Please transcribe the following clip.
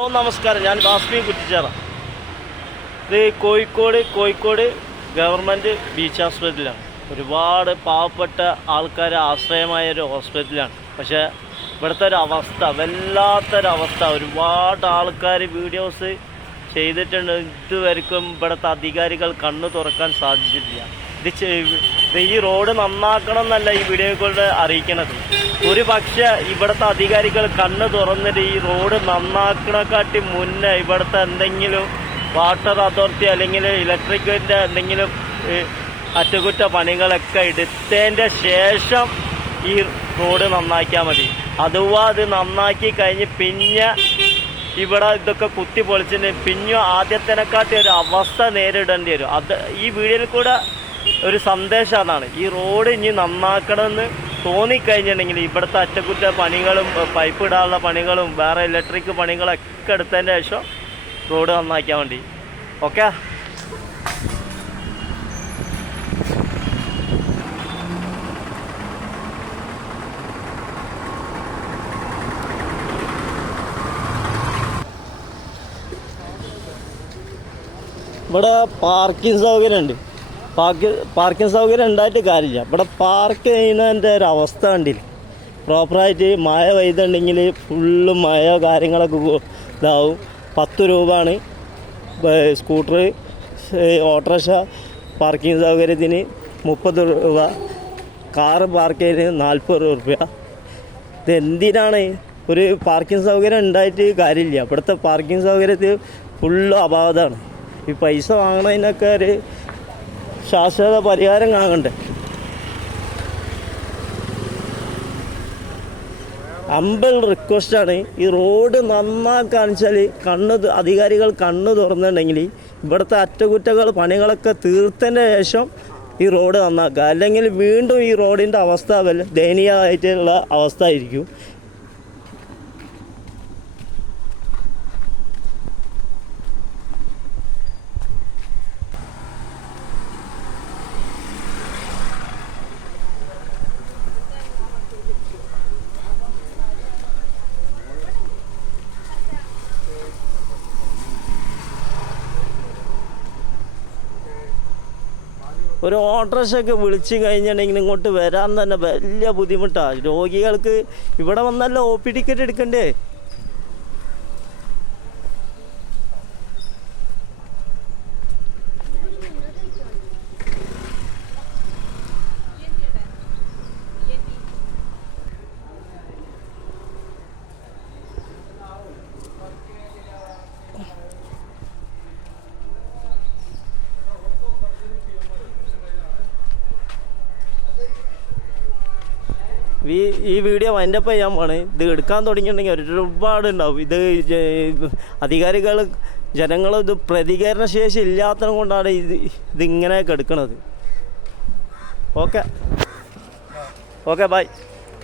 നമസ്കാരം. ഞാൻ ബാസ്മി കുറ്റിച്ചാറ. ഇത് കോഴിക്കോട് ഗവൺമെൻറ് ബീച്ച് ഹോസ്പിറ്റലാണ്. ഒരുപാട് പാവപ്പെട്ട ആൾക്കാരെ ആശ്രയമായൊരു ഹോസ്പിറ്റലാണ്. പക്ഷേ ഇവിടുത്തെ ഒരു അവസ്ഥ വല്ലാത്തൊരവസ്ഥ. ഒരുപാട് ആൾക്കാർ വീഡിയോസ് ചെയ്തിട്ടുണ്ട്. ഇതുവരെക്കും ഇവിടുത്തെ അധികാരികൾ കണ്ണു തുറക്കാൻ സാധിച്ചിട്ടില്ല. ഈ റോഡ് നന്നാക്കണം എന്നല്ല ഈ വീഡിയോയിലൂടെ അറിയിക്കണത്. ഒരു പക്ഷേ ഇവിടുത്തെ അധികാരികൾ കണ്ണ് തുറന്നിട്ട് ഈ റോഡ് നന്നാക്കണക്കാട്ടി മുന്നേ ഇവിടുത്തെ എന്തെങ്കിലും വാട്ടർ അതോറിറ്റി അല്ലെങ്കിൽ ഇലക്ട്രിക്കിൻ്റെ എന്തെങ്കിലും അറ്റകുറ്റ പണികളൊക്കെ എടുത്തതിൻ്റെ ശേഷം ഈ റോഡ് നന്നാക്കിയാൽ മതി. അഥവാ അത് നന്നാക്കി കഴിഞ്ഞ് പിന്നെ ഇവിടെ ഇതൊക്കെ കുത്തി പൊളിച്ചിട്ട് പിന്നെ ആദ്യത്തിനെക്കാട്ടി ഒരു അവസ്ഥ നേരിടേണ്ടി വരും. അത് ഈ വീഡിയോയിൽ കൂടെ ഒരു സന്ദേശം അതാണ്. ഈ റോഡ് ഇനി നന്നാക്കണമെന്ന് തോന്നിക്കഴിഞ്ഞിട്ടുണ്ടെങ്കിൽ ഇവിടുത്തെ അറ്റകുറ്റ പണികളും പൈപ്പ് ഇടാനുള്ള പണികളും വേറെ ഇലക്ട്രിക് പണികളൊക്കെ എടുത്തതിൻ്റെ ശേഷം റോഡ് നന്നാക്കിയാൽ വേണ്ടി. ഓക്കെ. ഇവിടെ പാർക്കിംഗ് സൗകര്യമുണ്ട്. പാർക്കിംഗ് സൗകര്യം ഉണ്ടായിട്ട് കാര്യമില്ല. ഇവിടെ പാർക്ക് ചെയ്യുന്നതിൻ്റെ ഒരു അവസ്ഥ കണ്ടില്ല. പ്രോപ്പറായിട്ട് മഴ പെയ്തുണ്ടെങ്കിൽ ഫുള്ള് മഴ കാര്യങ്ങളൊക്കെ ഇതാവും. 10 രൂപയാണ് സ്കൂട്ടർ, ഓട്ടോറിക്ഷ പാർക്കിംഗ് സൗകര്യത്തിന് 30 രൂപ, കാറ് പാർക്ക് ചെയ്യുന്നതിന് 40 രൂപ. ഇതെന്തിനാണ്? ഒരു പാർക്കിംഗ് സൗകര്യം ഉണ്ടായിട്ട് കാര്യമില്ല. ഇവിടുത്തെ പാർക്കിംഗ് സൗകര്യത്തിൽ ഫുള്ള് അപാകതമാണ്. ഈ പൈസ വാങ്ങണതിനൊക്കെ ഒരു ശാശ്വത പരിഹാരം കാണണ്ടേ. അമ്പൽ റിക്വസ്റ്റാണ്. ഈ റോഡ് നന്നാക്കാന്ന് വെച്ചാൽ അധികാരികൾ കണ്ണ് തുറന്നിട്ടുണ്ടെങ്കിൽ ഇവിടുത്തെ അറ്റകുറ്റകൾ പണികളൊക്കെ തീർത്തതിൻ്റെ ശേഷം ഈ റോഡ് നന്നാക്കുക. അല്ലെങ്കിൽ വീണ്ടും ഈ റോഡിൻ്റെ അവസ്ഥ ദയനീയമായിട്ടുള്ള അവസ്ഥ ആയിരിക്കും. ഒരു ഓട്ടോറിക്ഷയൊക്കെ വിളിച്ച് കഴിഞ്ഞിട്ടുണ്ടെങ്കിൽ ഇങ്ങോട്ട് വരാൻ തന്നെ വലിയ ബുദ്ധിമുട്ടാണ്. രോഗികൾക്ക് ഇവിടെ വന്നല്ല OP ടിക്കറ്റ് എടുക്കണ്ടേ. ഈ വീഡിയോ വൈൻഡപ്പ് ചെയ്യാൻ പോണ്. ഇത് എടുക്കാൻ തുടങ്ങിയിട്ടുണ്ടെങ്കിൽ ഒരുപാട് ഉണ്ടാവും. ഇത് അധികാരികൾ ജനങ്ങൾ ഇത് പ്രതികരണശേഷി ഇല്ലാത്തത് കൊണ്ടാണ് ഇതിങ്ങനെയൊക്കെ എടുക്കുന്നത്. Okay bye.